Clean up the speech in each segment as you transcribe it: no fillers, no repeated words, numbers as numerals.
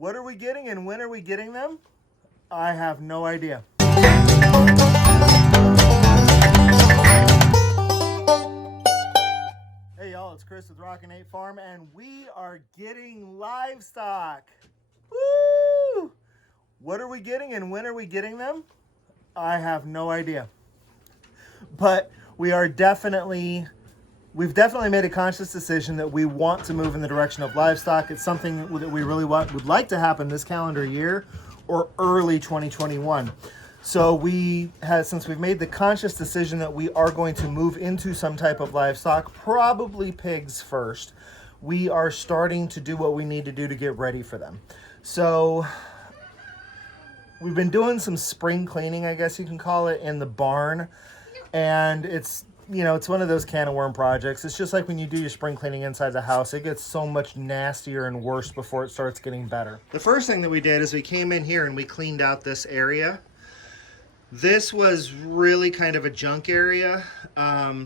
What are we getting and when are we getting them? I have no idea. Hey y'all, it's Chris with Rockin Farm and we are getting livestock. Woo! What are we getting and when are we getting them? I have no idea. But we've definitely made a conscious decision that we want to move in the direction of livestock. It's something that we really would like to happen this calendar year or early 2021. So since we've made the conscious decision that we are going to move into some type of livestock, probably pigs first, we are starting to do what we need to do to get ready for them. So we've been doing some spring cleaning, I guess you can call it, in the barn. And it's one of those can of worm projects. It's just like when you do your spring cleaning inside the house, it gets so much nastier and worse before it starts getting better. The first thing that we did is we came in here and we cleaned out this area. This was really kind of a junk area,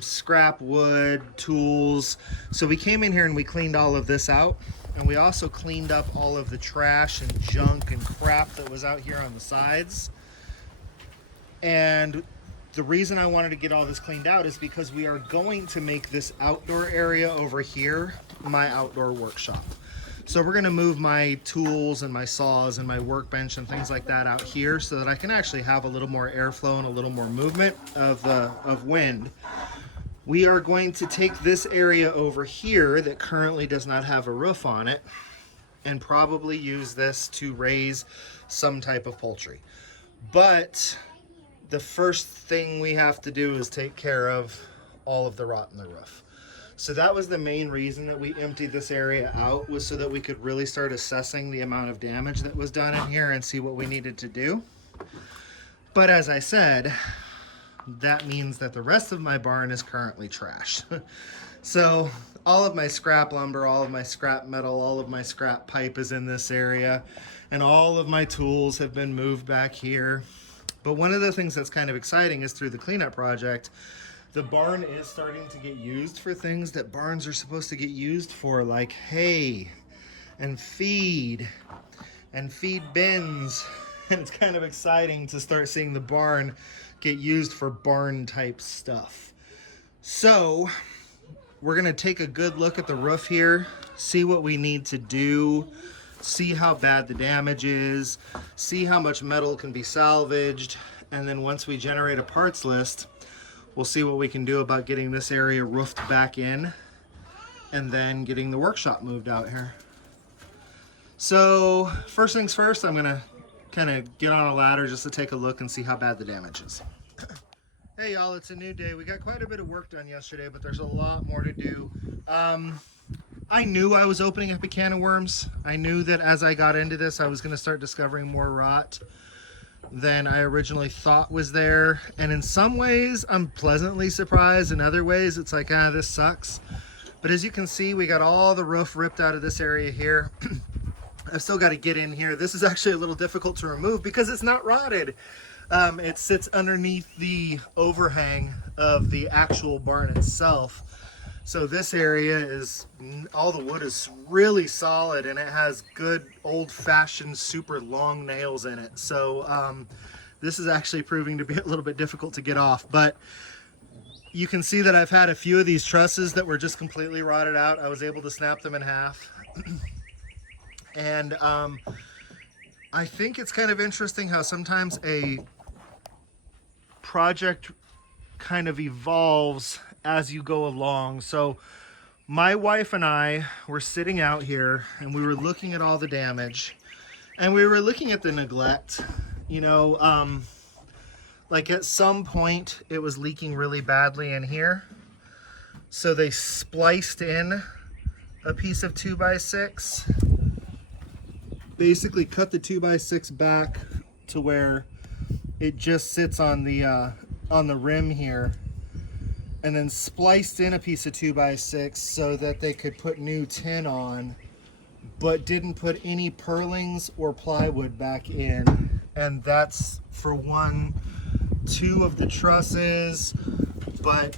scrap wood, tools. So we came in here and we cleaned all of this out. And we also cleaned up all of the trash and junk and crap that was out here on the sides. And the reason I wanted to get all this cleaned out is because we are going to make this outdoor area over here my outdoor workshop. So we're going to move my tools and my saws and my workbench and things like that out here so that I can actually have a little more airflow and a little more movement of wind. We are going to take this area over here that currently does not have a roof on it and probably use this to raise some type of poultry. But the first thing we have to do is take care of all of the rot in the roof. So that was the main reason that we emptied this area out, was so that we could really start assessing the amount of damage that was done in here and see what we needed to do. But as I said, that means that the rest of my barn is currently trash. So all of my scrap lumber, all of my scrap metal, all of my scrap pipe is in this area, and all of my tools have been moved back here. But one of the things that's kind of exciting is through the cleanup project, the barn is starting to get used for things that barns are supposed to get used for, like hay and feed bins. And it's kind of exciting to start seeing the barn get used for barn type stuff. So we're gonna take a good look at the roof here, see what we need to do, see how bad the damage is, see how much metal can be salvaged, and then once we generate a parts list, we'll see what we can do about getting this area roofed back in and then getting the workshop moved out here. So first things first, I'm gonna kind of get on a ladder just to take a look and see how bad the damage is. Hey y'all, it's a new day. We got quite a bit of work done yesterday, but there's a lot more to do. I knew I was opening up a can of worms. I knew that as I got into this, I was going to start discovering more rot than I originally thought was there. And in some ways, I'm pleasantly surprised. In other ways, it's like, this sucks. But as you can see, we got all the roof ripped out of this area here. I've still got to get in here. This is actually a little difficult to remove because it's not rotted. It sits underneath the overhang of the actual barn itself. So this area all the wood is really solid and it has good old-fashioned super long nails in it. So this is actually proving to be a little bit difficult to get off, but you can see that I've had a few of these trusses that were just completely rotted out. I was able to snap them in half. And I think it's kind of interesting how sometimes a project kind of evolves as you go along. So my wife and I were sitting out here and we were looking at all the damage and we were looking at the neglect. Like at some point it was leaking really badly in here. So they spliced in a piece of 2x6, basically cut the 2x6 back to where it just sits on the rim here, and then spliced in a piece of 2x6 so that they could put new tin on, but didn't put any purlings or plywood back in. And that's for two of the trusses, but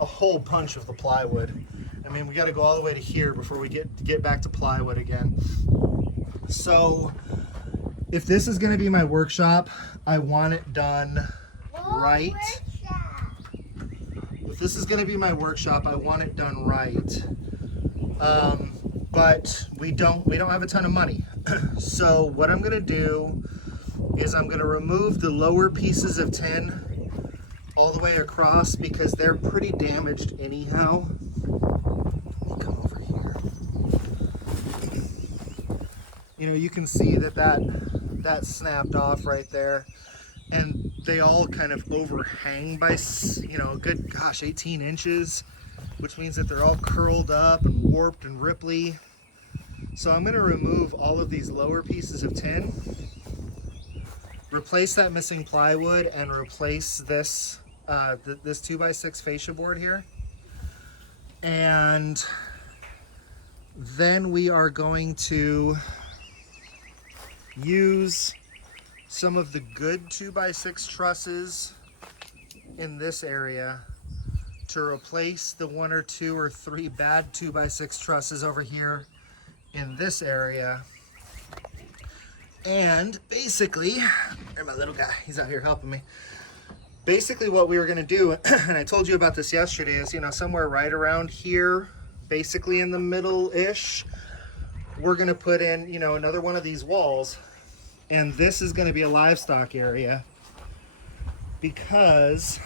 a whole bunch of the plywood. I mean, we got to go all the way to here before we get back to plywood again. So if this is going to be my workshop, I want it done right. If this is going to be my workshop, I want it done right. But we don't have a ton of money. So what I'm going to do is I'm going to remove the lower pieces of tin all the way across because they're pretty damaged anyhow. Let me come over here. You know, you can see that snapped off right there, and they all kind of overhang by, you know, a good, gosh, 18 inches, which means that they're all curled up and warped and ripply. So I'm going to remove all of these lower pieces of tin, replace that missing plywood, and replace this this 2x6 fascia board here. And then we are going to use some of the good 2x6 trusses in this area to replace the 1 or 2 or 3 bad 2x6 trusses over here in this area. And basically, there's my little guy, he's out here helping me. Basically what we were gonna do, and I told you about this yesterday, is, you know, somewhere right around here, basically in the middle-ish, we're gonna put in, you know, another one of these walls. And this is gonna be a livestock area because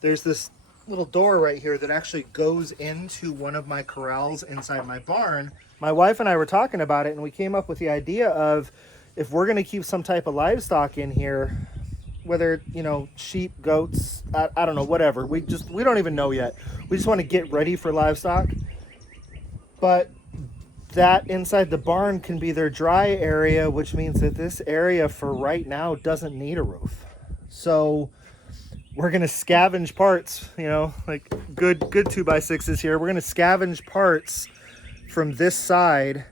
there's this little door right here that actually goes into one of my corrals inside my barn. My wife and I were talking about it, and we came up with the idea of, if we're gonna keep some type of livestock in here, whether, you know, sheep, goats, I don't know, whatever. We don't even know yet. We just want to get ready for livestock. But that inside the barn can be their dry area, which means that this area for right now doesn't need a roof. So we're going to scavenge parts, you know, like good 2x6s here. We're going to scavenge parts from this side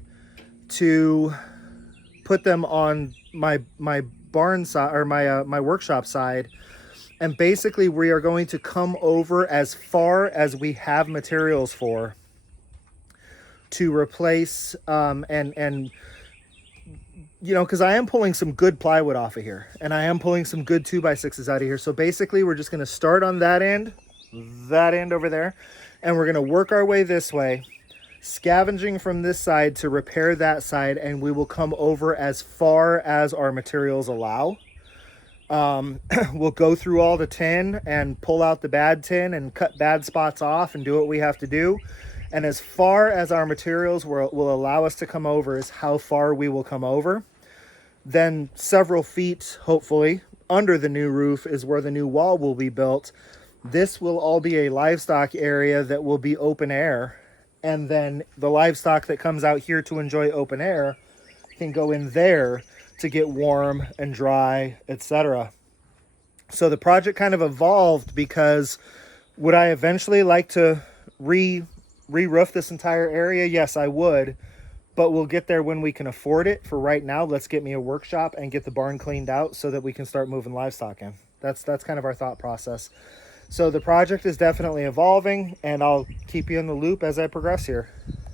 to put them on my barn side, or my workshop side, and basically we are going to come over as far as we have materials for to replace and you know, because I am pulling some good plywood off of here, and I am pulling some good 2x6s out of here. So basically we're just going to start on that end over there, and we're going to work our way this way, scavenging from this side to repair that side, and we will come over as far as our materials allow. We'll go through all the tin and pull out the bad tin and cut bad spots off and do what we have to do. And as far as our materials will allow us to come over is how far we will come over. Then several feet, hopefully, under the new roof is where the new wall will be built. This will all be a livestock area that will be open air. And then the livestock that comes out here to enjoy open air can go in there to get warm and dry, etc. So the project kind of evolved because would I eventually like to re-roof this entire area? Yes, I would, but we'll get there when we can afford it. For right now, let's get me a workshop and get the barn cleaned out so that we can start moving livestock in. That's kind of our thought process. So the project is definitely evolving, and I'll keep you in the loop as I progress here.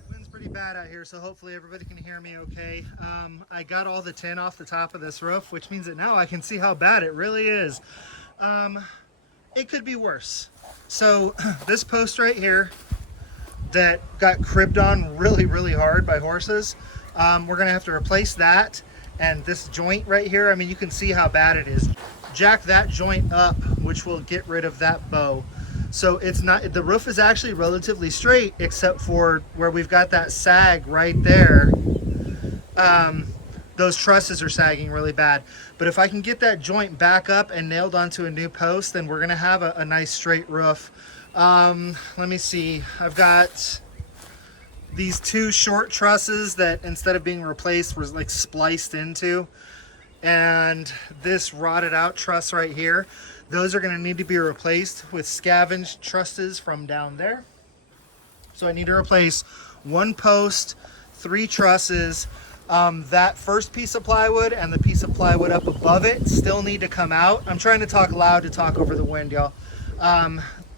Wind's pretty bad out here, so hopefully everybody can hear me okay. I got all the tin off the top of this roof, which means that now I can see how bad it really is. It could be worse. So this post right here that got cribbed on really hard by horses, we're gonna have to replace that. And this joint right here, I mean, you can see how bad it is. Jack that joint up, which will get rid of that bow. So it's not, the roof is actually relatively straight, except for where we've got that sag right there. Those trusses are sagging really bad. But if I can get that joint back up and nailed onto a new post, then we're gonna have a nice straight roof. Let me see, I've got these 2 short trusses that instead of being replaced was like spliced into, and this rotted out truss right here. Those are going to need to be replaced with scavenged trusses from down there. So I need to replace 1 post, 3 trusses. That first piece of plywood and the piece of plywood up above it still need to come out. I'm trying to talk loud to talk over the wind, y'all.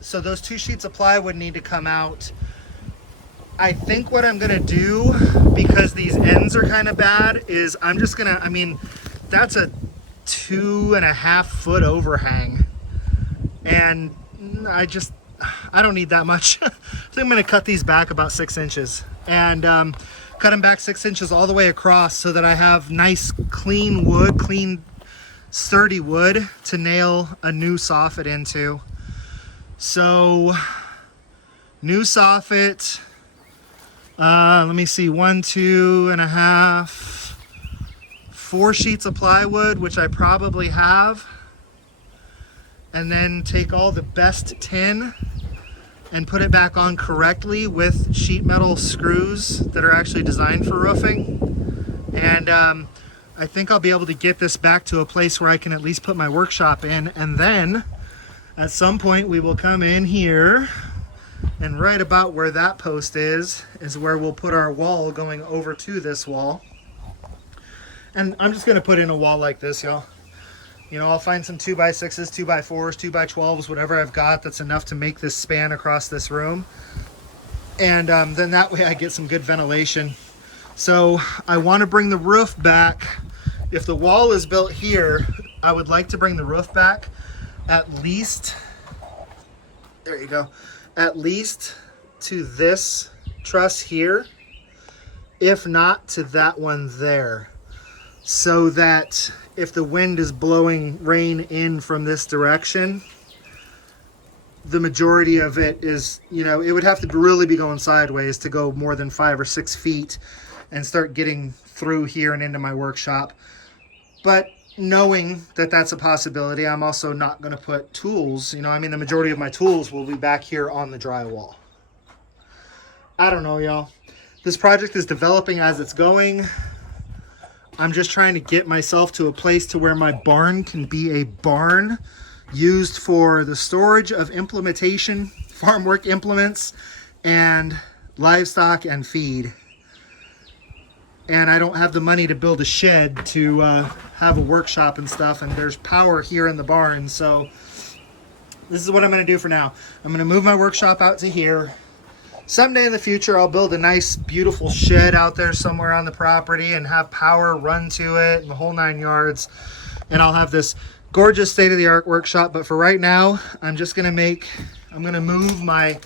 So those 2 sheets of plywood need to come out. I think what I'm gonna do, because these ends are kind of bad, is I'm just gonna, I mean, that's a 2.5 foot overhang. And I don't need that much. So I'm gonna cut these back about 6 inches and cut them back 6 inches all the way across so that I have nice clean wood, clean sturdy wood to nail a new soffit into. So new soffit, let me see, 1, 2.5, 4 sheets of plywood, which I probably have. And then take all the best tin and put it back on correctly with sheet metal screws that are actually designed for roofing. And I think I'll be able to get this back to a place where I can at least put my workshop in. And then at some point we will come in here, and right about where that post is where we'll put our wall going over to this wall. And I'm just gonna put in a wall like this, y'all. You know, I'll find some 2x6s, 2x4s, 2x12s, whatever I've got that's enough to make this span across this room. And then that way I get some good ventilation. So I want to bring the roof back. If the wall is built here, I would like to bring the roof back at least, there you go, at least to this truss here, if not to that one there. So that if the wind is blowing rain in from this direction, the majority of it is, you know, it would have to really be going sideways to go more than 5 or 6 feet and start getting through here and into my workshop. But knowing that that's a possibility, I'm also not going to put tools, you know, I mean, the majority of my tools will be back here on the drywall. I don't know, y'all. This project is developing as it's going. I'm just trying to get myself to a place to where my barn can be a barn used for the storage of implementation, farm work implements, and livestock and feed. And I don't have the money to build a shed to have a workshop and stuff, and there's power here in the barn. So this is what I'm going to do for now. I'm going to move my workshop out to here. Someday in the future, I'll build a nice, beautiful shed out there somewhere on the property and have power run to it and the whole 9 yards. And I'll have this gorgeous state-of-the-art workshop. But for right now, I'm just going to move my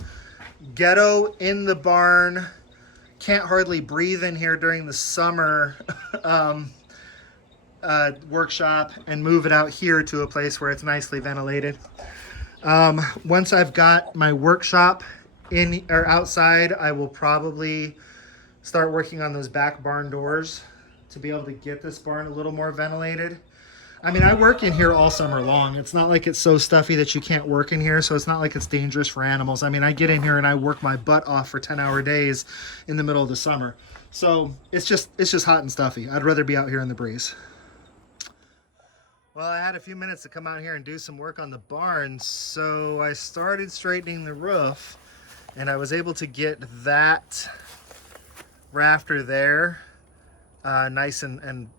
ghetto in the barn. Can't hardly breathe in here during the summer workshop and move it out here to a place where it's nicely ventilated. Once I've got my workshop in or outside, I will probably start working on those back barn doors to be able to get this barn a little more ventilated. I mean, I work in here all summer long. It's not like it's so stuffy that you can't work in here, so it's not like it's dangerous for animals. I mean, I get in here and I work my butt off for 10-hour days in the middle of the summer. So it's just hot and stuffy. I'd rather be out here in the breeze. Well, I had a few minutes to come out here and do some work on the barn, so I started straightening the roof. And I was able to get that rafter there nice and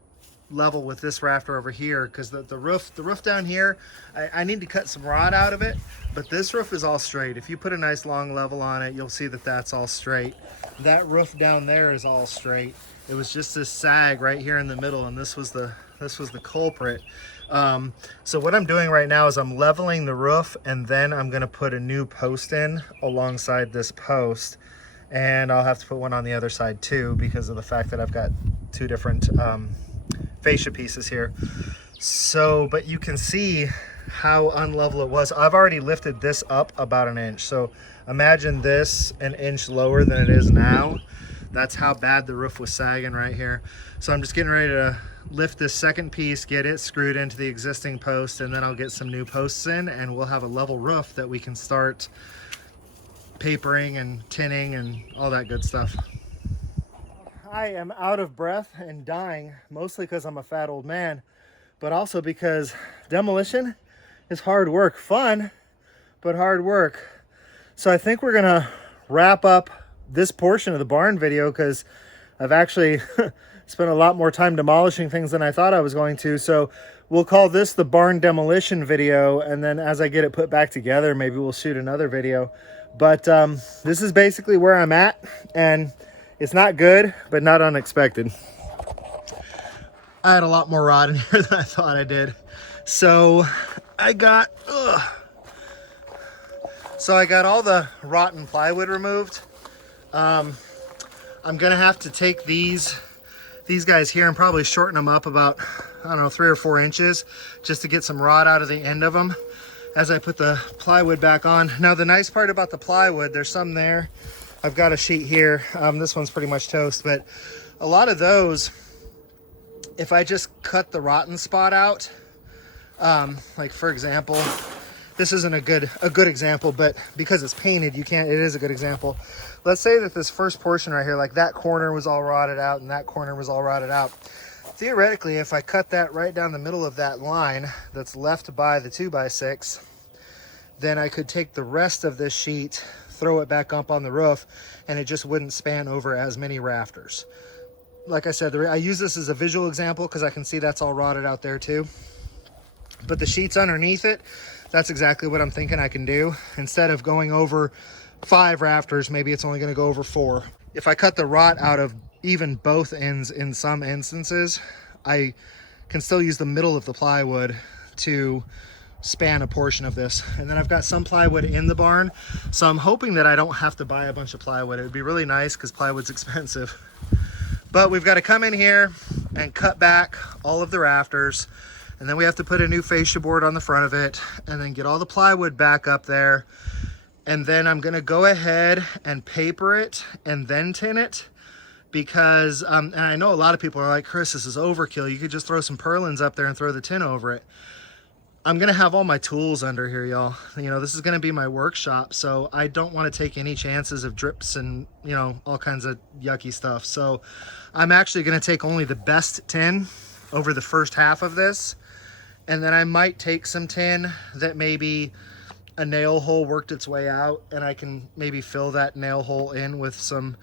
level with this rafter over here, because the roof down here, I need to cut some rod out of it, but this roof is all straight. If you put a nice long level on it, you'll see that that's all straight. That roof down there is all straight. It was just this sag right here in the middle, and this was the culprit. So what I'm doing right now is I'm leveling the roof, and then I'm going to put a new post in alongside this post, and I'll have to put one on the other side too because of the fact that I've got 2 different fascia pieces here. So, but you can see how unlevel it was. I've already lifted this up about 1 inch. So imagine this 1 inch lower than it is now. That's how bad the roof was sagging right here. So I'm just getting ready to lift this second piece, get it screwed into the existing post, and then I'll get some new posts in, and we'll have a level roof that we can start papering and tinning and all that good stuff. I am out of breath and dying, mostly because I'm a fat old man, but also because demolition is hard work. Fun, but hard work. So I think we're gonna wrap up this portion of the barn video because I've actually spent a lot more time demolishing things than I thought I was going to. So we'll call this the barn demolition video, and then as I get it put back together, maybe we'll shoot another video. But this is basically where I'm at, and it's not good, but not unexpected. I had a lot more rod in here than I thought I did. So I got all the rotten plywood removed. I'm gonna have to take these guys here and probably shorten them up about, I don't know, 3 or 4 inches just to get some rod out of the end of them as I put the plywood back on. Now the nice part about the plywood, there's some there. I've got a sheet here. This one's pretty much toast, but a lot of those, if I just cut the rotten spot out, like for example, this isn't a good example, but because it's painted, it is a good example. Let's say that this first portion right here, like that corner was all rotted out and that corner was all rotted out. Theoretically, if I cut that right down the middle of that line that's left by the 2x6, then I could take the rest of this sheet, throw it back up on the roof, and it just wouldn't span over as many rafters. Like I said, I use this as a visual example because I can see that's all rotted out there too. But the sheets underneath it, that's exactly what I'm thinking I can do. Instead of going over 5 rafters, maybe it's only going to go over 4. If I cut the rot out of even both ends in some instances, I can still use the middle of the plywood to span a portion of this. And then I've got some plywood in the barn, so I'm hoping that I don't have to buy a bunch of plywood. It would be really nice because plywood's expensive. But we've got to come in here and cut back all of the rafters, and then we have to put a new fascia board on the front of it, and then get all the plywood back up there. And then I'm gonna go ahead and paper it and then tin it, because and I know a lot of people are like, Chris, this is overkill. You could just throw some purlins up there and throw the tin over it. I'm gonna have all my tools under here, y'all. You know, this is gonna be my workshop, so I don't want to take any chances of drips and, you know, all kinds of yucky stuff. So I'm actually gonna take only the best tin over the first half of this, and then I might take some tin that maybe a nail hole worked its way out, and I can maybe fill that nail hole in with some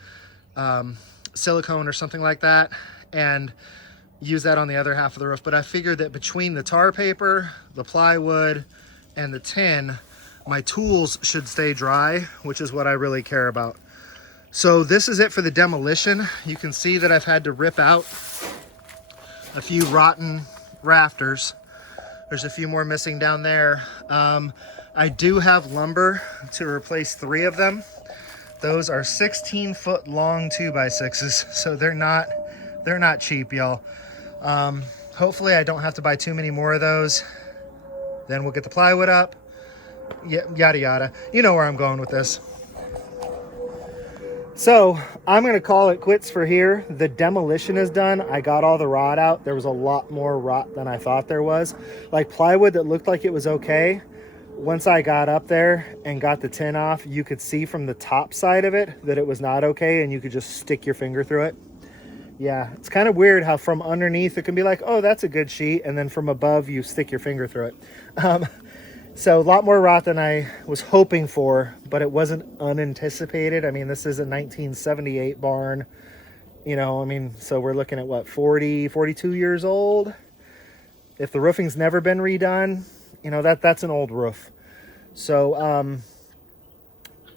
silicone or something like that and use that on the other half of the roof. But I figured that between the tar paper, the plywood, and the tin, my tools should stay dry, which is what I really care about. So this is it for the demolition. You can see that I've had to rip out a few rotten rafters. There's a few more missing down there. I do have lumber to replace 3 of them. Those are 16-foot long 2x6s, so they're not cheap, y'all. Hopefully I don't have to buy too many more of those. Then we'll get the plywood up. Yada yada. You know where I'm going with this. So I'm gonna call it quits for here. The demolition is done. I got all the rot out. There was a lot more rot than I thought there was. Like plywood that looked like it was okay. Once I got up there and got the tin off, you could see from the top side of it that it was not okay, and you could just stick your finger through it. Yeah, it's kind of weird how from underneath it can be like, oh, that's a good sheet, and then from above you stick your finger through it. So a lot more rot than I was hoping for, but it wasn't unanticipated. I mean, this is a 1978 barn, you know, I mean, so we're looking at what, 42 years old? If the roofing's never been redone, you know, that's an old roof. So,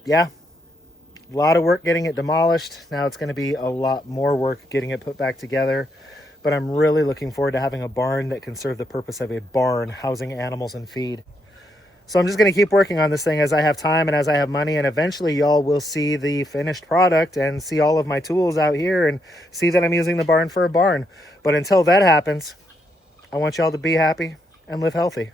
yeah, a lot of work getting it demolished. Now it's going to be a lot more work getting it put back together. But I'm really looking forward to having a barn that can serve the purpose of a barn, housing animals and feed. So I'm just going to keep working on this thing as I have time and as I have money. And eventually y'all will see the finished product and see all of my tools out here and see that I'm using the barn for a barn. But until that happens, I want y'all to be happy and live healthy.